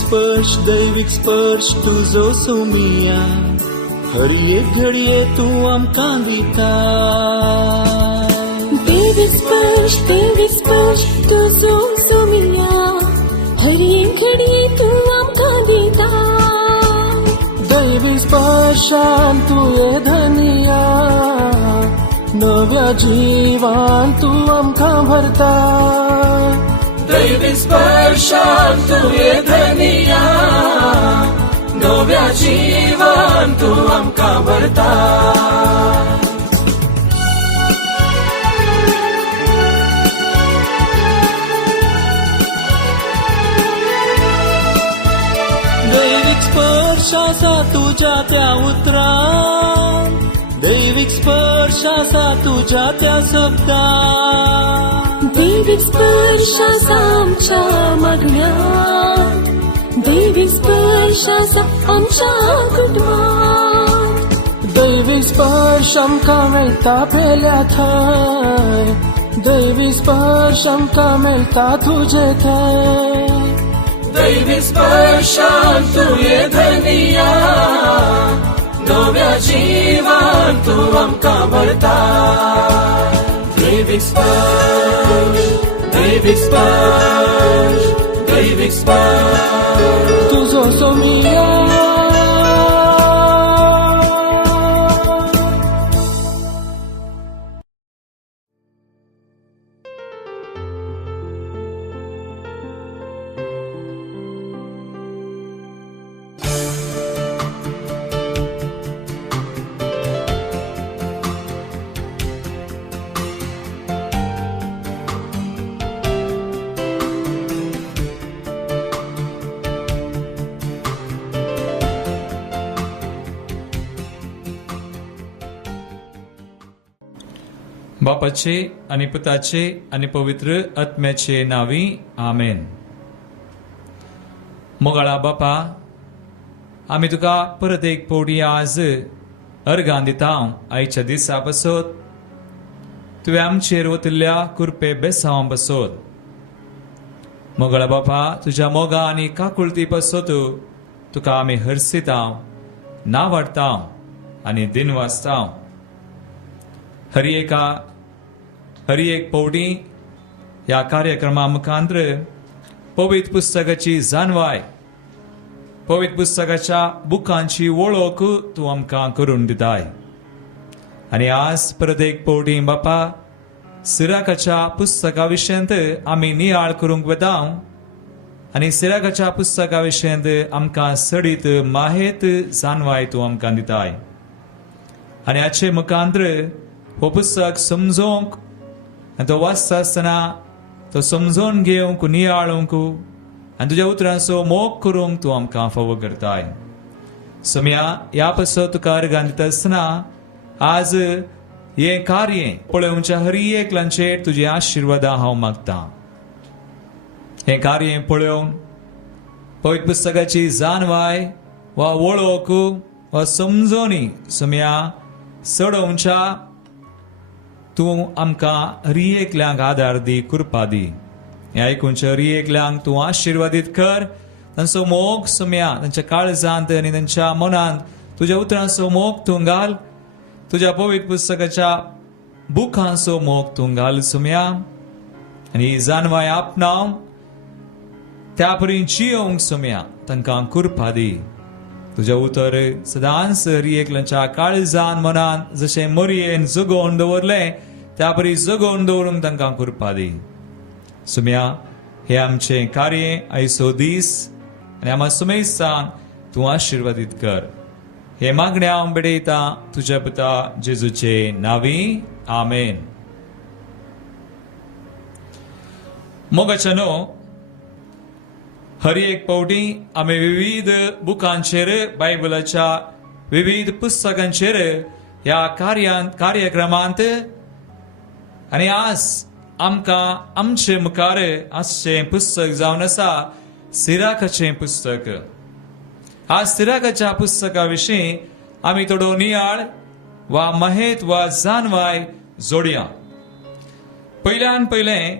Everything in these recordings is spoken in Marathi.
दैविक स्पर्श तुझो सोमिया हर एक घडये तू आमकां दिता दैविक स्पर्श तुझो सोमिया हर एक घडये तू आमकां दिता दैविक स्पर्शान तुये धनिया नव्या जीवान तू आमकां भरता दैविक स्पर्शान तुये धनिया नव्या जीवान तू आमकां भरता दैविक स्पर्श आसा तुझ्या त्या उतरान दैविक स्पर्श आसा तुझ्या त्या शब्दान दैविक स्पर्श आसा आमच्या मागण्यांत दैविक स्पर्श आसा आमच्या कुटुंबांत दैविक स्पर्श आमकां मेळटा पेल्या थंय दैविक स्पर्श आमकां मेळटा तुजे थंय दैविक स्पर्शान तुये धनिया नव्या जीवान तू आमकां भरता दैविक स्पर्श दैविक स्पर्श तुझो सोमिया बापाचे आणि पुताचे आणि पवित्र आत्म्याचे नावी आमेन. मोगाळा बापा, आमी तुका परत एक पवडी आज अर्गां दिता आयच्या दिसा बसत तुवें आमचेर वतिल्ल्या कुरपे बेसांव बसत. मोगाळा बापा, तुज्या मोगा आनी काकुळती बसत तुका आमी हरसिता नांव वाडटा आनी दिन वाचता. हरी एक पवडी ह्या कार्यक्रमा मुखांत्र पवित्र पुस्तकाची जाणवाय पवित्र पुस्तकाच्या बुकांची वळख तूं आमकां करून दिताय. आनी आज परत एक पवडी बापा सिराकाच्या पुस्तका विशयंत आमी नियाळ करूंक वता आनी सिराकाच्या पुस्तका विशयंत आमकां सडीत माहेत जाणवाय तूं आमकां दिताय. आनी हाचे मुखांत्र हो पुस्तक समजोवंक आनी तो वाचता आसतना तो समजोवन घेवंक नियाळूंक आनी तुज्या उतरांचो मोग करूंक तूं आमकां फावो करताय. सोम्या, ह्या पासत तुका अर्गां दिता आसतना आज हें कार्य पळोवच्या हर एकल्याचेर तुजी आशिर्वादां हांव मागतां. हें कार्य पळोवन पवित्र पुस्तकाची जाणवाय वा वळख वा समजोनी सोम्या सडोवच्या तूं आमकां हर एकल्यांक आदार दी, कृपा दी. हें आयकूनच्या हर एकल्यांक तूं आशिर्वादीत कर. तांचो मोग सोम्या तांच्या काळजांत आनी तांच्या मनांत तुज्या उतरांचो मोग तूं घाल. तुज्या पवित्र पुस्तकाच्या बुकांचो मोग तूं घाल सोम्या. आनी जाणवाय आपणाव त्या परी जियोंक सोम्या तांकां कृपा दी. तुज्या उतर सदांच हर एकल्याच्या काळजांत मनांत जशें मरयेन जगोवन दवरलें त्या परी जगोवन दवरूंक तांकां कृपा दी. सोम्या, हे आमचें कार्य आयचो दीस आनी आम्हा सुमेस्तान तूं आशिर्वादीत कर. हे मागणें हांव बेडयता तुज्या पुता जेजूचे नांवी आमेन. मोगाच्यानो, हर एक पवडी आमी विविध बुकांचेर बायबलाच्या विविध पुस्तकांचेर ह्या कार्यक्रमांत आनी आज आमकां आमचे मुखार आसचें पुस्तक जावन आसा सिराकाचें पुस्तक. आज सिराकाच्या पुस्तका विशीं आमी थोडो नियाळ वा माहेत वा जाणवाय जोडया. पयल्यान पयलें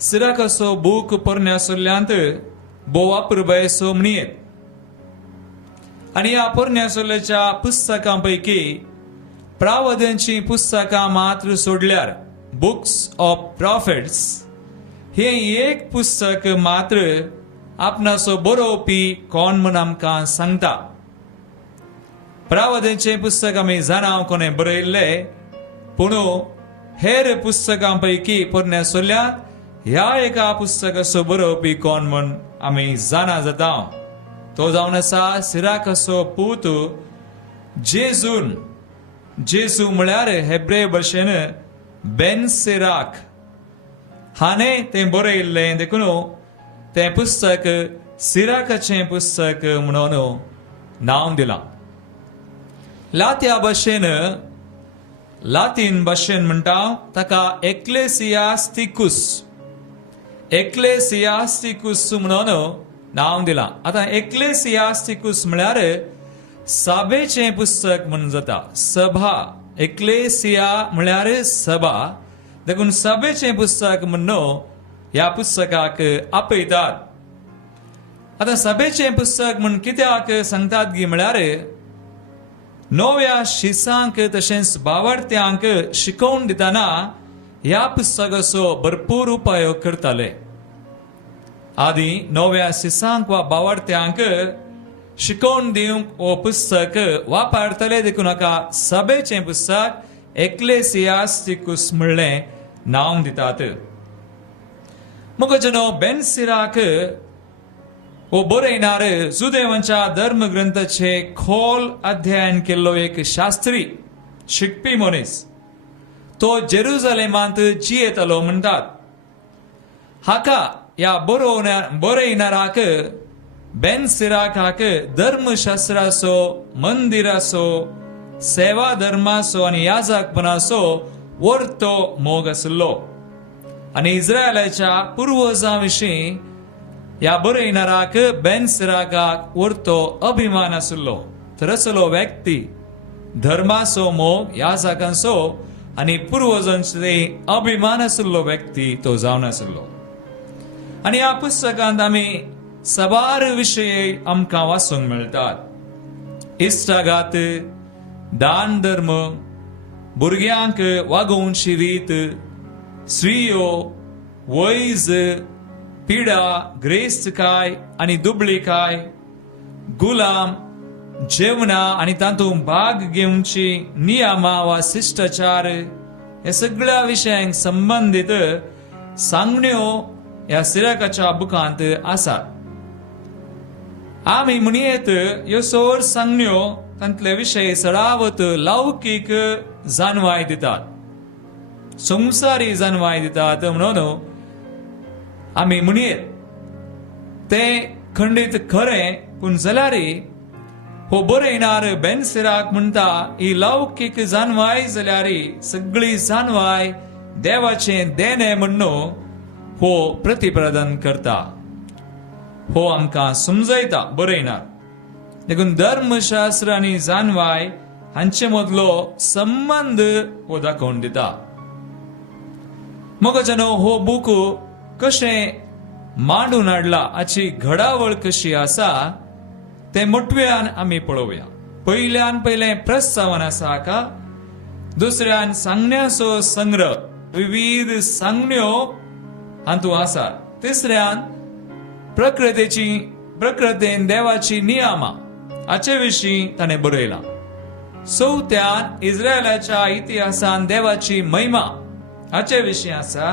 सिराकाचो बूक पोरण्यासोल्ल्यांत बोवापुरबयसो म्हणयेत. आणि या पोरण्यासोल्याच्या पुस्तकांपैकी प्रावधानची पुस्तकां मात्र सोडल्यार बुक्स ऑफ प्रॉफिट्स हे एक पुस्तक मात्र आपणाचो बरोवपी कोण म्हूण आमकां सांगता. प्रावधानचे पुस्तक आमी जाणां कोणें बरयल्लें, पूण हेर पुस्तकांपैकी पोरण्यासोल्यात ह्या एका पुस्तकाचो बरोवपी कोण म्हूण आमी जाणा जाता. तो जावन आसा सिराकाचो पूत जेजू म्हळ्यार हेब्रे भाशेन बेन सिराक. हाणें तें बरयल्लें देखून तें पुस्तक सिराकाचें पुस्तक म्हणून नांव दिलां. लातीन भाशेन म्हणटा ताका एक्लेसियास्टिकुस म्हणून नांव दिलां. आतां एक्लेसियास्टिकुस म्हळ्यार सभेचें पुस्तक म्हणून जाता. सभा, एक्लेसिया म्हळ्यार सभा, देखून सभेचें पुस्तक म्हणून ह्या पुस्तकाक आपयतात. आतां सभेचें पुस्तक म्हूण कित्याक सांगतात गी म्हळ्यार नव्या शिसांक तशेंच भावार्थ्यांक शिकोवन दितना ह्या पुस्तकाचो भरपूर उपयोग करताले. आदी नव्या शिसांक वा भावार्थ्यांक शिकोवन दिवंक हो पुस्तक वापरतले, देखून हाका सभेचें पुस्तक एक्लेसियास्टिकुस म्हणलें नांव दितात. मोगजनो बेन सिराक हो बरयणार जुदेवांच्या धर्मग्रंथाचे खोल अध्ययन केल्लो एक शास्त्री शिकपी मनीस. तो जेरुसलेमांत जियेतालो म्हणटात. हाका ह्या बरयणाराक बेन सिराकाक धर्मशास्त्राचो, मंदिराचो, सेवा धर्माचो आनी याजकपणाचो वर्तो मोग आसलो. आनी इस्रायलाच्या पुर्वजां विशीं ह्या बरयणाराक बेन सिराकाक वर्तो अभिमान आसलो. तर असलो व्यक्ती धर्माचो मोग, याजकांचो आनी पुर्वजांचो अभिमान आसलो व्यक्ती तो जावन आसलो. आनी ह्या पुस्तकांत आमी सबार विशय आमकां वाचूंक मेळटात. इश्टाघात, दान धर्म, भुरग्यांक वागोवची रीत, स्त्रियो, वैज, पिडा, ग्रेस्तकाय आनी दुबळीकाय, गुलाम, जेवणा आनी तातूंत भाग घेवची नियमां वा शिष्टाचार, हे सगळ्या विशयांक संबंदीत सांगण्यो ह्या सिराकाच्या बुकांत आसात. आमी म्हणयेत ह्यो सोर सांगण्यो तांतले विशय सडावत लौकीक जाणवाय दितात, संवसारी जाणवाय दितात म्हणून आमी म्हणयेत. तें खंडीत खरें, पूण जाल्यार हो बरयणार बेन सिराक म्हणटा ही लौकीक जाणवाय जाल्यार सगळी जाणवाय देवाचें देणें म्हणून हो प्रतिपादन करता, हो आमकां समजयता बरयणार. देखून धर्मशास्त्र आनी जाणवाय हांचे मदलो संबंध हो दाखोवन दिता. मोगजनो हो बूक कशें मांडून हाडला, हाची घडावळ कशी आसा ते मोठव्यान आमी पळोवया. पयलें प्रस्तावन आसा हाका, दुसऱ्यान सांगण्याचो संग्रह, विविध सांगण्यो हातूंत आसात. तिसऱ्यान प्रकृतेन देवाची नियमां हाचे विशीं ताणें बरयलां. चवथ्यान इस्रायलाच्या इतिहासान देवाची महिमा हाचे विशीं आसा.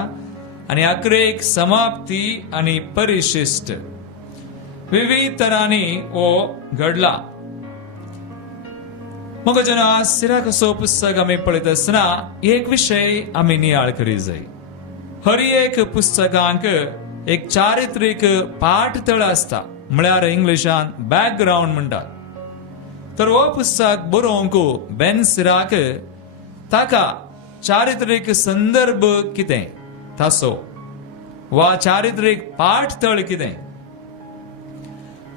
आनी अकरेक समाप्ती आनी परिशिष्ट विविध तरांनी हो घडला. मोगजनो आज सिराकाचो पुस्तक आमी पळयत आसतना एक विशय आमी नियाळ करी जाय. हर एक पुस्तकांक एक चारित्रीक पाठतळ आसता, म्हळ्यार इंग्लिशान बॅकग्राउंड म्हणटात. तर हो पुस्तक बरोवंक बेन सिराक ताका चारित्रीक संदर्भ कितें ताचो वा चारित्रीक पाठतळ कितें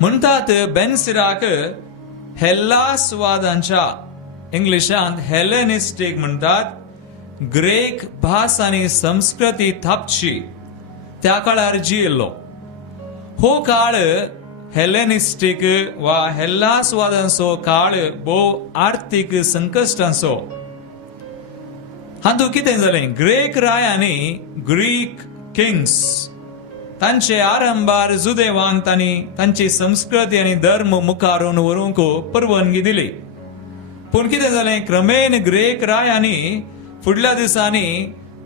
म्हणटात. बेन सिराक हेल्लासवादांच्या, इंग्लिशांत हेलेनिस्टीक म्हणटात, ग्रेक भास आनी संस्कृती थापची त्या काळार जियेल्लो. हो काळ हेलेनिस्टिक वा हेल्लासवादांचो काळ भोव आर्थीक संकश्टांचो. हातूंत कितें जालें, ग्रेक रायांनी ग्रीक किंग्स तांचे आरंभार जुदेवांक तांणी तांची संस्कृती आनी धर्म मुखारून व्हरूंक परवानगी दिली. पूण कितें जालें, क्रमेन ग्रेक रायांनी फुडल्या दिसांनी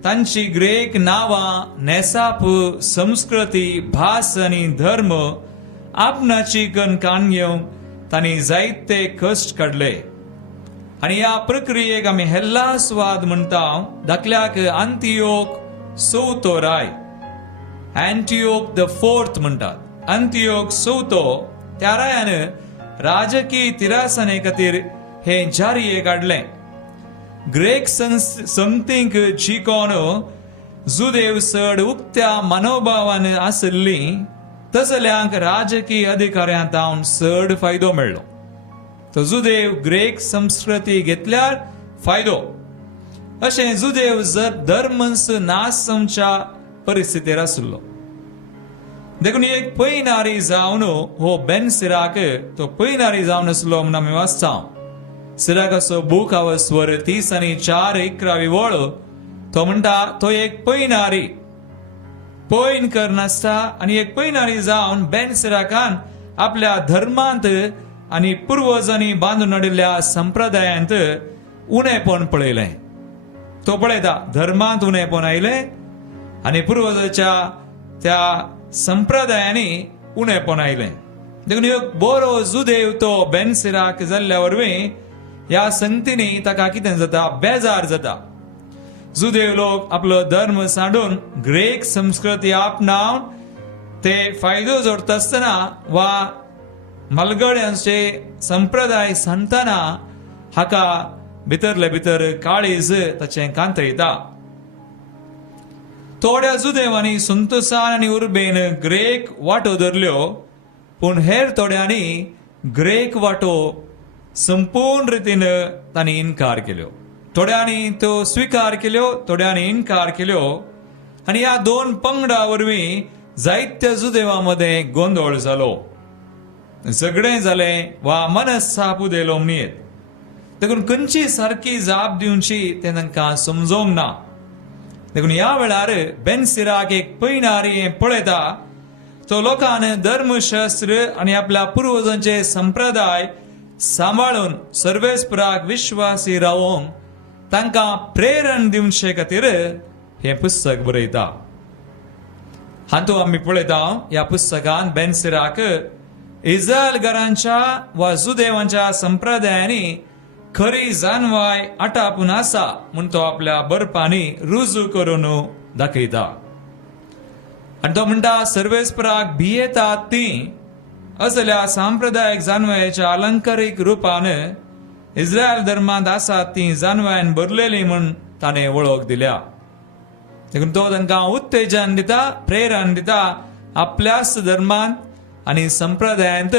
तांची ग्रेक नांवां, नेसाप, संस्कृती, भास आनी धर्म आपणाची कणकान घेवंक तांणी जायते कश्ट काडले. आनी ह्या प्रक्रियेक आमी हेल्लासवाद म्हणटा. धाकल्याक अंतियोक चवथो राय, अँटियोक द फोर्थ म्हणटात. अंतियोक चवथो त्या रायान राजकीय तिरासने खातीर हे जारयेक हाडलें. ग्रेक संगतींक जिखोन जुदेव चड उक्त्या मनोभावान आसली तसल्यांक राजकीय अधिकाऱ्यांत चड फायदो मेळ्ळो. तो जुदेव ग्रेक संस्कृती घेतल्यार फायदो अशें जुदेव धर्मच नाश जावच्या परिस्थितीर आसलो. देखून एक पयनारी जावन हो बेन सिराक तो पयनारी जावन आसलो म्हणून आमी वाचता. सिराकाचो बूक हांव स्वर 30 आनी 4:11 वळ तो म्हणटा, तो एक पयनारी पयन करनासता आनी एक पयनारी जावन बेन सिराकान आपल्या धर्मांत आनी पुर्वजांनी बांदून हाडिल्ल्या संप्रदायांत उणेपण पळयलें. तो पळयता धर्मांत उणेपण आयलें आनी पुर्वजाच्या त्या संप्रदायांनी उणेपण आयलें. देखून एक बरो जुदेव तो बेन सिराक जाल्ल्या वरवीं ह्या संगतींनी ताका कितें जाता, बेजार जाता. जुदेव लोक आपलो धर्म सांडून ग्रेक संस्कृती आपणावन ते फायदो जोडटा आसतना वा मलगड्यांचे संप्रदाय सांडटना हाका भितरले भितर काळीज ताचें कांतयता. थोड्या जुदेवांनी संतोषान आनी उर्बेन ग्रेक वाटो धरल्यो, पूण हेर थोड्यांनी ग्रेक वाटो संपूर्ण रितीन तांणी इन्कार केल्यो. थोड्यांनी तो स्विकार केल्यो, थोड्यांनी इन्कार केल्यो. आनी ह्या दोन पंगडा वरवीं जायत्या जुदेवां मदें गोंदळ जालो, झगडें जालें वा मनस्ताप उदेलो म्हणीत. देखून खंयची सारकी जाप दिवची तें तांकां समजोंक ना. देखून ह्या वेळार बेन सिराक एक पयनारी हें पळयता. तो लोकांन धर्मशास्त्र आनी आपल्या पुर्वजांचे संप्रदाय सांबाळून सर्वेस्पराक विश्वासी रावोंक तांकां प्रेरण दिवचे खातीर हें पुस्तक बरयता. हातूंत आमी पळयता ह्या पुस्तकान बेन सिराक इस्रायल घरांच्या वा जुदेवांच्या संप्रदायांनी खरी जानवाय आटापून आसा म्हूण तो आपल्या बरपांनी रुजू करून दाखयता. आनी तो म्हणटा, सर्वेस्पराक भियेतात तीं असल्या सांप्रदायिक जानवायाच्या अलंकारीक रूपान इस्रायल धर्मांत आसात तीं जानवायान भरलेलीं म्हूण ताणें वळख दिल्या. देखून तो तांकां उत्तेजन दिता, प्रेरण दिता आपल्याच धर्मांत आनी संप्रदायांत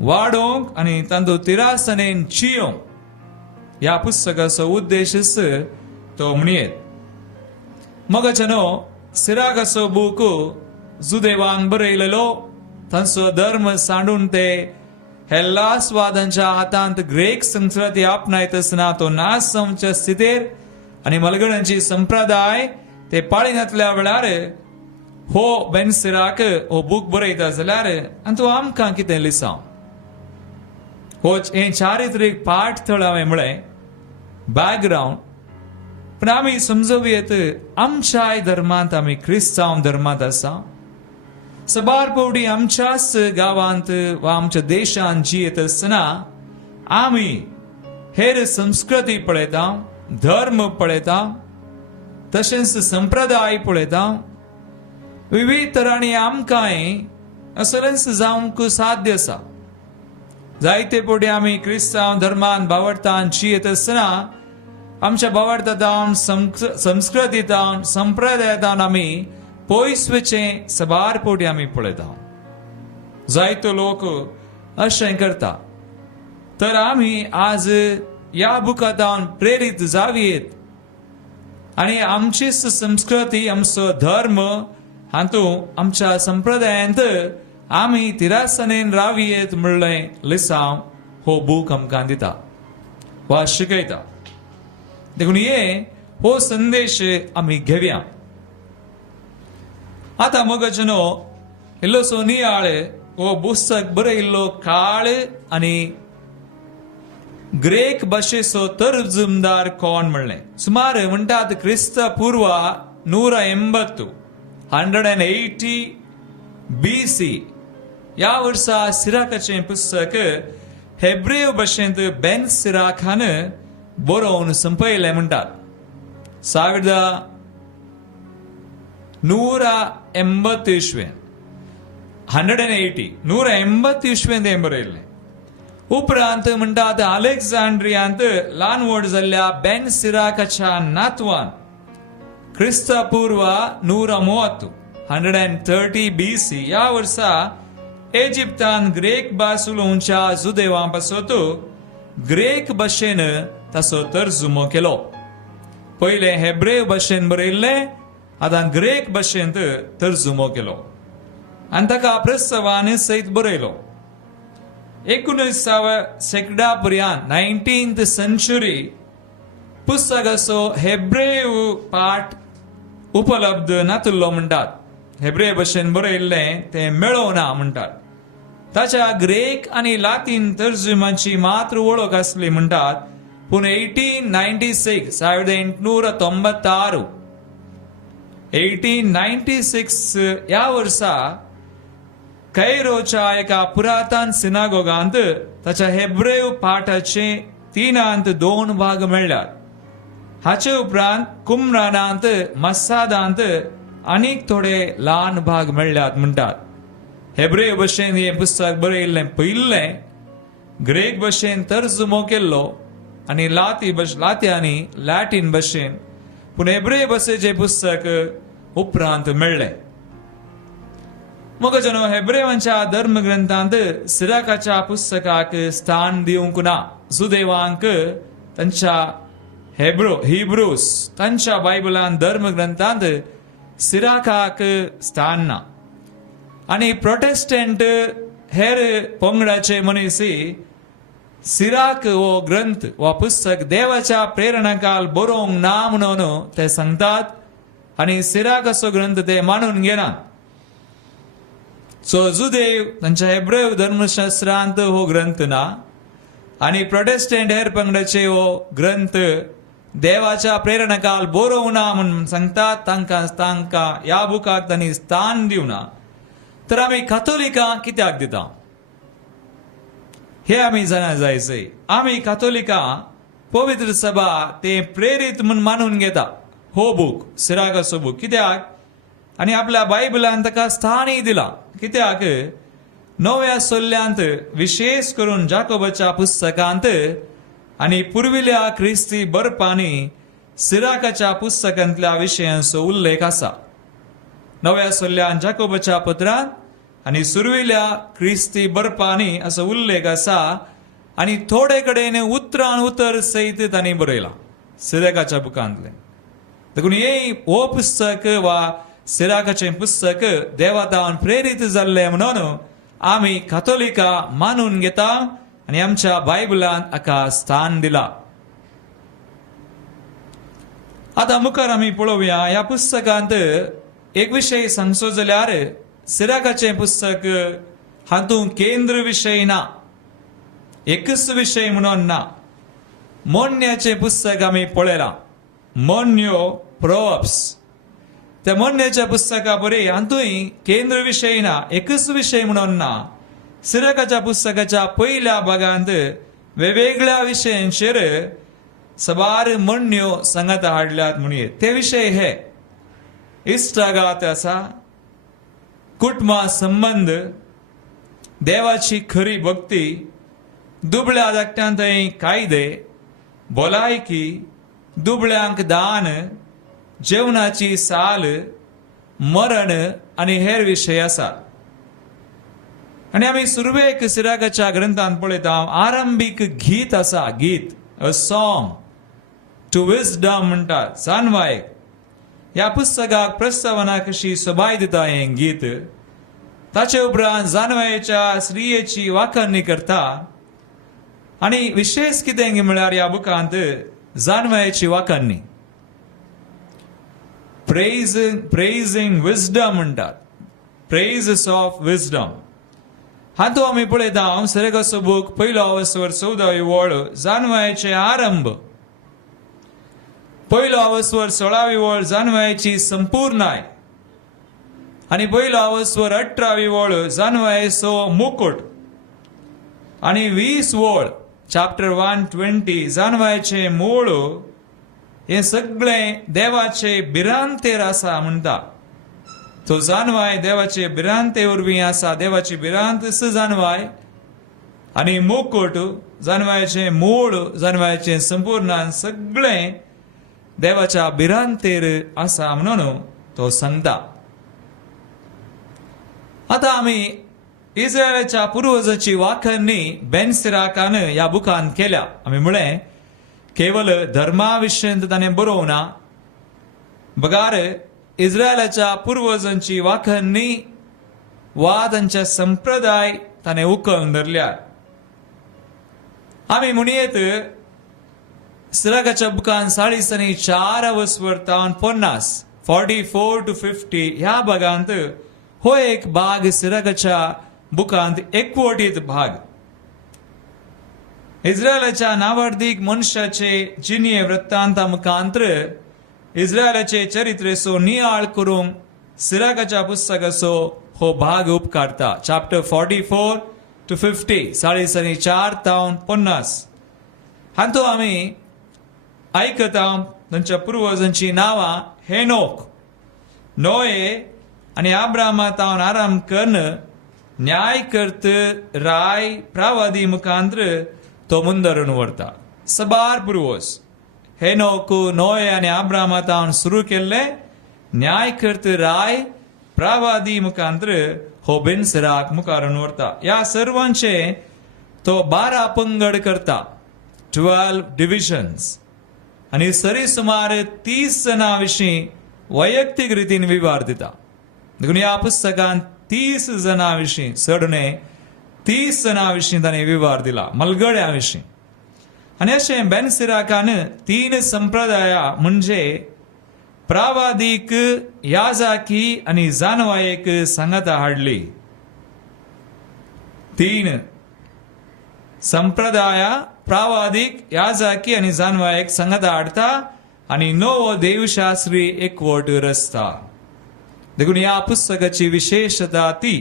वाडोवंक आनी तांतूंत तिरासनेन जियोंक. ह्या पुस्तकाचो उद्देश तो म्हणयेत. मगच्यानो सिराकाचो बूक जुदेवांक बरयलेलो, तांचो धर्म सांडून ते हेल्लासवादांच्या हातांत ग्रेक संस्कृती आपणायत आसतना तो नाश जावच्या स्थितीर आनी मलगड्यांची संप्रदाय ते पाळीनातल्या वेळार हो बेन सिराक हो बूक बरयता जाल्यार आनी तूं आमकां कितें लिसांव. हो हे चारित्रीक पाठ थळ हांवें म्हळें बॅकग्रावंड. पण आमी समजूं आमच्याय धर्मांत आमी क्रिस्तांव धर्मांत आसा. सबार पवडी आमच्याच गांवांत वा आमच्या देशांत जियेत आसतना आमी हेर संस्कृती पळयता, धर्म पळयता, तशेंच संप्रदाय पळयता. विविध तरांनी आमकांय असलेंच जावंक साध्य आसा. जायते पवटी आमी क्रिस्तांव धर्मान भावार्थान जियेत आसतना आमच्या भावार्थांत संस्कृतींत संप्रदायांत आमी पयस वचचें सबार पवटी आमी पळयता. जायतो लोक अशें करता. तर आमी आज ह्या बुकांतल्यान प्रेरीत जावयेत आनी आमचीच संस्कृती, आमचो धर्म हातूं आमच्या संप्रदायांत आमी तिरासनेन रावयेत म्हणलें लिसांव हो बूक आमकां दिता वा शिकयता. देखून हो संदेश आमी घेवया. आतां मोगजनो इल्लोसो नियाळ हो पुस्तक बरयल्लो काळ आनी ग्रेक भाशेचो तर्जुमदार कोण म्हणलें. सुमार म्हणटात क्रिस्त पूर्व 180 180 BC ह्या वर्सा सिराकाचें पुस्तक हेब्रेव भाशेंत बेन सिराकान बरोवन संपयलें म्हणटात. 1980 इस्वेन 180 इस्वेन तें बरयल्लें. उपरांत म्हणटात अलेक्झांड्रियांत ल्हान व्हड जाल्ल्या बेन सिराकाच्या नातवान क्रिस्तपूर्व 130 130 BC ह्या वर्सा इजिप्तान ग्रेक भास उलोवच्या जुदेवां पासत ग्रेक भाशेन ताचो तर्जुमो केलो. पयलें हेब्रेव भाशेन बरयल्लें, आतां ग्रेक भाशेंत तर्जुमो केलो आनी ताका प्रस्तावान सयत बरयलो. 19व्या शेंकडा पर्यंत 19th century पुस्तकाचो हेब्रेव पाठ उपलब्ध नासलो म्हणटात. हेब्रेव भाशेन बरयल्लें तें मेळोना म्हणटात. ताच्या ग्रेक आनी लातीन तर्जुमाची मात्र वळख आसली म्हणटात. पूण 1896 ह्या वर्सा कैरोच्या एका पुरातन सिनागोगांत ताच्या हेब्रेव पाठाचे 3 भाग मेळ्ळ्यात. हाचे उपरांत कुमरानांत मस्सादांत आनीक थोडे ल्हान भाग मेळ्ळ्यात म्हणटात. हेब्रेव भाशेन हें पुस्तक बरयल्लें पयलें, ग्रेक भाशेन तर्जुमो केल्लो आनी लात्यांनी लॅटीन भाशेन, पूण हेब्रेव भाशेचें पुस्तक उपरांत मेळ्ळें. मग जनो हेब्रेवांच्या धर्मग्रंथांत सिराकाच्या पुस्तकाक स्थान दिवंक ना. सुदैवांक तांच्या हिब्रूस तांच्या बायबलान धर्मग्रंथांत सिराकाक स्थान ना. आनी प्रोटेस्टंट हेर पंगडाचे मनीस सिराक हो ग्रंथ वा पुस्तक देवाच्या प्रेरणाकाल बरोवंक ना म्हणून ते सांगतात आनी सिराकाचो ग्रंथ ते मानून घेनात. सो जुदेव तांच्या हेब्रेव धर्मशास्त्रांत हो ग्रंथ ना आनी प्रोटेस्टंट हेर पंगडाचे हो ग्रंथ देवाच्या प्रेरणाकाल बरोवंक ना म्हणून सांगतात. तांकां ह्या बुकाक तांणी स्थान दिवना. तर आमी कातोलिकां कित्याक दिता हे आमी जाणा जायचें. आमी कातोलिकां पवित्र सभा ते प्रेरीत म्हूण मानून घेता हो बूक, सिराकाचो बूक. कित्याक? आनी आपल्या बायबलान ताका स्थानय दिला. कित्याक? नव्या सोल्ल्यांत विशेष करून जाकोबाच्या पुस्तकांत आनी पुर्विल्या क्रिस्ती बरपांनी सिराकाच्या पुस्तकांतल्या विशयांचो उल्लेख आसा. नव्या सोल्ल्यान जाकोबाच्या पत्रांत आनी सुरविल्या क्रिस्ती बरपांनी असो उल्लेख आसा. आनी थोडे कडेन उतरान उतर सयत तांणी बरयला सिराकाच्या बुकांतले. देखून हो पुस्तक वा सिराकाचें पुस्तक देवातावन प्रेरीत जाल्लें म्हणून आमी कातोलिकां मानून घेता आनी आमच्या बायबलान हाका स्थान दिला. आतां मुखार आमी पळोवया. ह्या पुस्तकांत एक विशय सांगचो जाल्यार सिराकाचें पुस्तक हातूंत केंद्र विशय ना, एकच विशय म्हणून ना. मोन्याचें पुस्तक आमी पळयलां, मोन्यो प्रोवर्ब्स. त्या मोन्याच्या पुस्तका परी हातूंय केंद्र विशय ना, एकच विशय म्हणून ना. सिराकाच्या पुस्तकाच्या पयल्या भागांत वेगवेगळ्या विशयांचेर सबार मोन्यो सांगत हाडल्यात म्हणून ते विशय हे इश्टाघात आसा, कुटुंबा संबंध, देवाची खरी भक्ती, दुबळ्या धाकट्यांत कायदे, भलायकी, दुबळ्यांक दान, जेवणाची साल, मरण आनी हेर विशय आसात. आनी आमी सुरवेक सिराकाच्या ग्रंथांत पळयता आरंभीक गीत आसा, गीत, अ सॉंग टू विजडम म्हणटात, जाणवायक. ह्या पुस्तकाक प्रस्तावना कशी सोबाय दिता हें गीत ताचे उपरांत जानवायेच्या स्त्रियेची वाखाणणी करता आनी विशेष कितें म्हळ्यार ह्या बुकांत जानवायेची वाखाणणी प्रेजिंग विजडम म्हणटात प्रेजेस ऑफ विजडम हातूंत आमी पळयता सिराकाचो बूक पयलो अवस्वर 14वी वळ जानवायेचे आरंभ पयलो अवस्वर 16वी वळ जानवायेची संपूर्णाय आनी पयलो अवस्वर 18वी वळ जानवायेचो मुकुट आनी 20 वळ चॅप्टर 120 जानवायेचे मूळ हे सगळें देवाचे भिरांतेर आसा म्हणटा तो जानवाय देवाचे भिरांते वरवीं आसा देवाची भिरांत जानवाय आनी मुकुट जानवायेचे मूळ जानवायेचे संपूर्ण सगळें देवाच्या भिरांतेर आसा म्हणून तो सांगता आता आमी इस्रायलाच्या पुर्वजाची वाखाणणी बेन सिराकान ह्या बुकांत केल्या आमी म्हळें केवळ धर्मा विशयी ताणें बरोवं ना बगार इस्रायलाच्या पुर्वजांची वाखाणणी वा तांचे संप्रदाय ताणें उखलून धरल्या आमी म्हणयेत सिराकाच्या बुकान 4 अवस्वर तावन 50 44 to 50 ह्या भागांत हो एक भाग सिराकाच्या बुकांत एकवटीत भाग इस्रायलाच्या नावार्थीक मनशाचे जिणे वृत्तांता मुखांतर इस्रायलाचे चरित्रेचो नियाळ करूंक सिराकाच्या पुस्तकाचो हो भाग उपकारता चॅप्टर 44 to 50 4 तावन 50 हातूंत आमी आयकता तांच्या पुर्वजांची नांवां हेनोक नोए आनी अब्रामा तावन आराम कर्ण न्याय करत राय प्रावादी मुखांतर तो मुंदरून व्हरता सबार पुर्वज हेनोक नोए आनी अब्रामा तावन सुरू केल्ले न्याय करत राय प्रावादी मुखांतर हो बेन सिराक मुखारून व्हरता ह्या सर्वांचे तो 12 पंगड करता 12 डिविजन्स आनी सरी सुमार 30 जणां विशीं वैयक्तीक रितीन विवार दिता देखून ह्या पुस्तकांत 30 जणां विशीं चडणे 30 जणां विशीं ताणें विवार दिला मलगड्यां विशीं आनी अशें बेन सिराकान 3 संप्रदाया म्हणजे प्रावादीक याजाकी आनी जानवायेक सांगता हाडली 3 संप्रदाया प्रावादीक याजाकी आनी जानवायेक सांगता हाडता आनी नवो देवशास्त्री एकवट रचता देखून ह्या पुस्तकाची विशेषता ती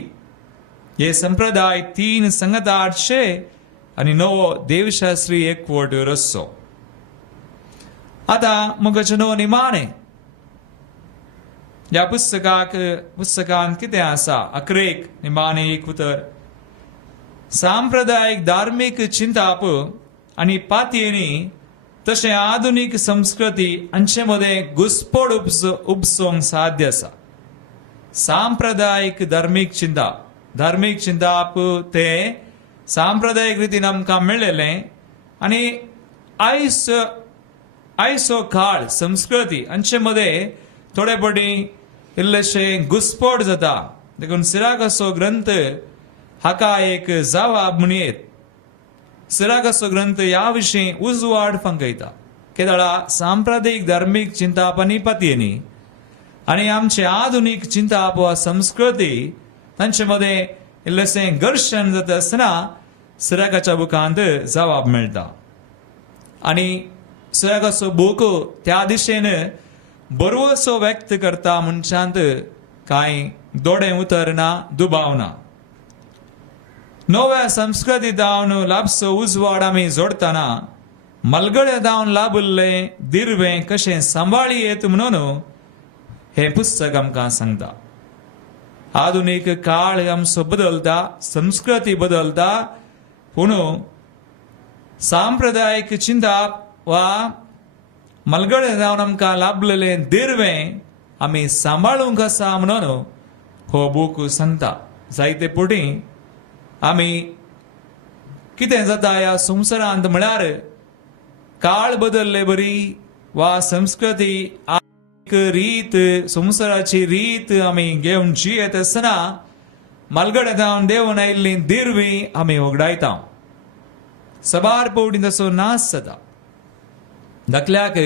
हे संप्रदाय 3 संगता हाडचे आनी नवो देवशास्त्री एकवट रचचो आतां मुखाचें नो निमाणें ह्या पुस्तकांत कितें आसा 11 निमाणें एक उतर सांप्रदायिक धार्मीक चिंताप आनी पातयेनी तशें आधुनीक संस्कृती हांचे मदें घुसपड उपसोवंक साध्य आसा सांप्रदायिक धार्मीक चिंताप ते सांप्रदायिक रितीन आमकां मेळ्ळेलें आनी आयचो काळ संस्कृती हांचे मदें थोडे पटी इल्लेशें घुसपड जाता देखून सिराकाचो ग्रंथ हाका एक जबाब म्हणयत सिराकाचो ग्रंथ ह्या विशीं उजवाड फंकयता केदाळा सांप्रदायिक धार्मीक चिंताप आनी पातयेनी आनी आमचे आधुनीक चिंताप वा संस्कृती तांचे मदें इल्लेशें घर्शण जाता आसतना सिराकाच्या बुकांत जबाब मेळटा आनी सिराकाचो बूक त्या दिशेन बरोसो व्यक्त करता मनशांत कांय दोडें उतर ना दुबाव ना नव्या संस्कृती जावन लाभसो उजवाड आमी जोडतना मलगडे जावन लाभिल्लें दिर्वें कशें सांबाळयेत म्हणून हें पुस्तक आमकां सांगता आधुनीक काळ आमचो बदलता संस्कृती बदलता पूण सांप्रदायिक चिंताप वा मलगडे जावन आमकां लाभलेलें दिर्वें आमी सांबाळूंक आसा म्हणून हो बूक सांगता जायते पटी आमी कितें जाता ह्या संवसारांत म्हळ्यार काळ बदलले बरी वा संस्कृती रीत संसाराची रीत आम्ही घेऊन जियेत असताना मलगडे जावन देवन आयिल्ली दिरवी आम्ही वगडायता सबार पवडी तसो नाश जाता दाखल्याक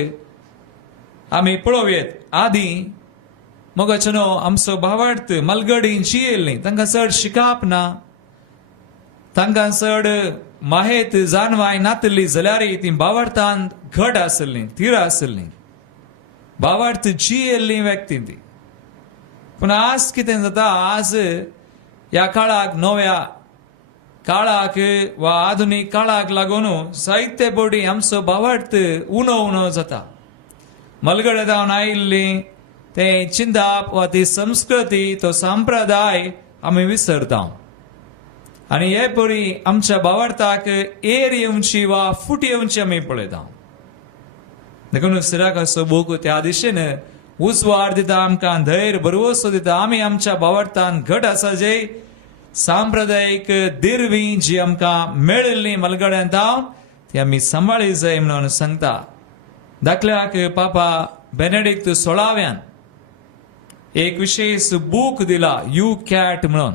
आम्ही पळोवयेत आदी मोगाचनो आमचो भावार्थ मलगडी जियेल्ली तांकां चड शिकाप ना तांकां चड माहेत जानवाय नातली जाल्यारय ती भावार्थांत घट आसली तीर आसली भावार्थ जियेल्ली व्यक्ती ती पूण आज कितें जाता आज ह्या काळाक नव्या काळाक वा आधुनीक काळाक लागून साहित्य पवडी आमचो भावार्थ उणो जाता मलगडे जावन आयिल्ली ते चिंताप वा ती संस्कृती तो संप्रदाय आमी विसरता आनी हे परी आमच्या भावार्थाक एर येवची वा फूट येवची आमी पळयता देखून सिराक असो बूक त्या दिशेन उजवाड दिता आमकां धैर्य भरवोसो दिता आमी आमच्या भावार्थान घट आसा जे सांप्रदायिक दिरवी जी आमकां मेळिल्ली मलगड्यांत ती आमी सांबाळी जाय म्हणून सांगता दाखल्याक पापा बेनेडिक्ट 16व्यान एक विशेष बूक दिला यू कॅट म्हणून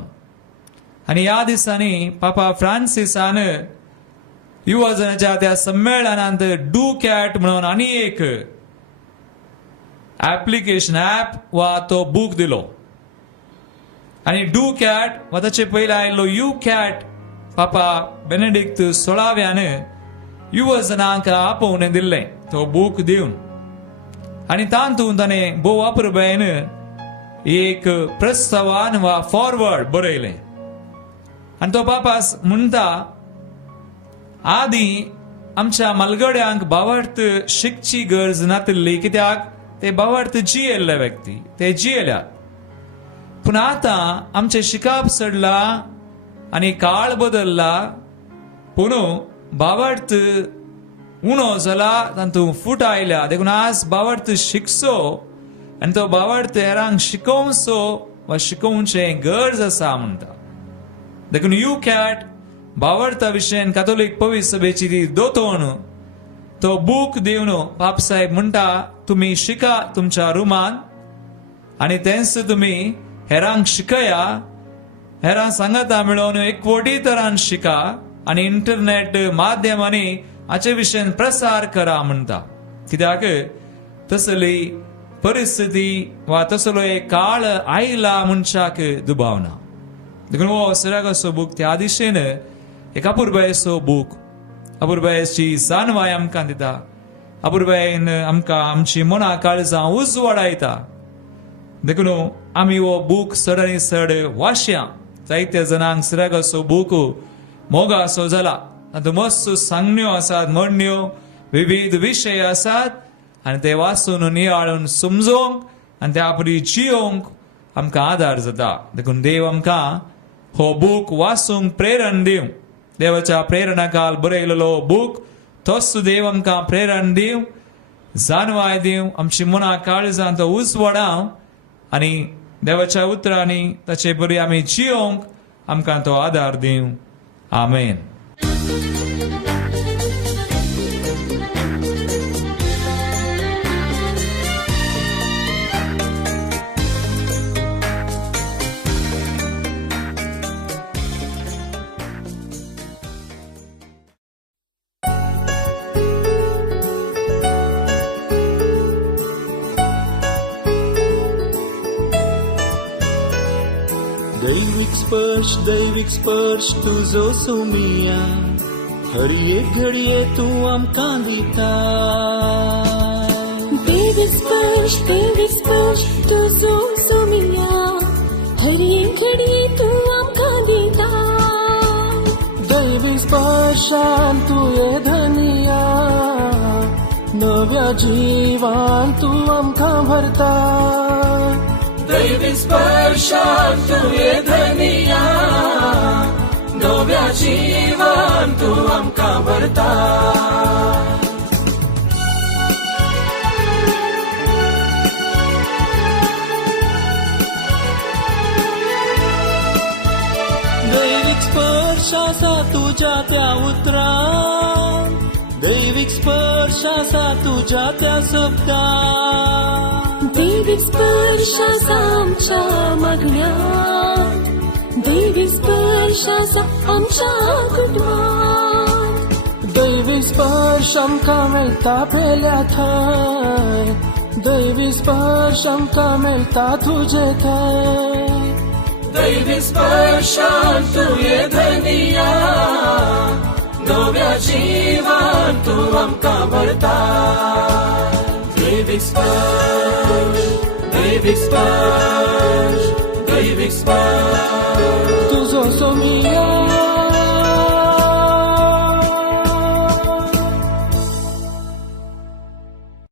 आणि ह्या दिसांनी पापा फ्रांसिसान युवजनाच्या त्या संमेलनांत डू कॅट म्हणून आनी एक ऍप्लिकेशन ऍप वा तो बूक दिलो आणि डू कॅट वा ताचे पयलीं आयिल्लो यू कॅट पापा बेनेडिक्ट 16व्यान युवजनांक आपोवन दिल्लें तो बूक दिवन आणि तातूंत ताणें भोव वापरबायन एक प्रस्तावान वा फॉरवर्ड बरयलें आणि तो पापास म्हणटा आदी आमच्या मलगड्यांक भावार्थ शिकची गरज नातली कित्याक ते भावार्थ जियेल्ले व्यक्ती ते जियेल्यात पूण आतां आमचे शिकाप चडला आनी काळ बदलला पूण भावार्थ उणो जाला तातूंत फूट आयल्या देखून आज भावार्थ शिकचो आनी तो भावार्थ हेरांक शिकोवचो वा शिकोवचें गरज आसा म्हणटा देखून यू कॅट भावार्था विशयन कातोलीक पवित्र सभेची ती दोतोन तो बूक दिवन बापसाहेब म्हणटा तुमी शिका तुमच्या रुमान आनी तेंच तुमी हेरांक शिकया हेरां सांगाता मेळोवन एकवटी तरान शिका आनी इंटरनेट माध्यमांनी हाचे विशयन प्रसार करा म्हणटा कित्याक तसली परिस्थिती वा तसलो एक काळ आयला मनशाक दुबावना देखून हो सिरागसो बूक त्या दिशेन एक अपुर्बायेचो बूक अपुर्बायेची जानवाय आमकां दिता अपुर्बायेन आमकां आमची मनां काळजां उजवाडायता देखून आमी हो बूक चड आनी चड वाचया जायत्या जाणांक सिरागसो बूक मोगाचो जाला तातूंत मस्त सांगण्यो आसात म्हणण्यो विविध विशय आसात आनी ते वाचून नियाळून समजोवंक आनी त्या परी जियोवंक आमकां आदार जाता देखून देव आमकां हो बूक वाचूंक प्रेरण दिवं देवाच्या प्रेरणाकाल बरयलेलो बूक तोच देव आमकां प्रेरण दिवं जानवाय दिवं आमची मनां काळजां तो उजवाडाव आनी देवाच्या उतरांनी ताचे बरी आमी जियोवंक आमकां तो आदार दिवं आमेन. दैविक स्पर्श तुझो सोमिया हर एक घडये तू आमकां दिता दैविक स्पर्श तुझो सोमिया हर एक घडी तू आमकां दिता दैविक स्पर्शान तुये धनिया नव्या जीवान तू आमकां भरता दैविक स्पर्शान तुये धनिया नव्या जीवान तू आमकां भरता दैविक स्पर्श आसा तुझ्या त्या उतरांत दैविक स्पर्श आसा तुझ्या त्या शब्दांत दैविक स्पर्शाचा आमच्या मागण्यात, दैविक स्पर्शाचा आमच्या कुटुंबात. दैविक स्पर्श आमकां मेळटा पेल्या थंय, दैविक स्पर्श आमकां मेळटा तुजे थंय. दैविक स्पर्शान तुये धनिया, नव्या जिवान तूं आमकां भरता. दैविक स्पर्श, दैविक स्पर्श, दैविक स्पर्श तुजो सोमिया.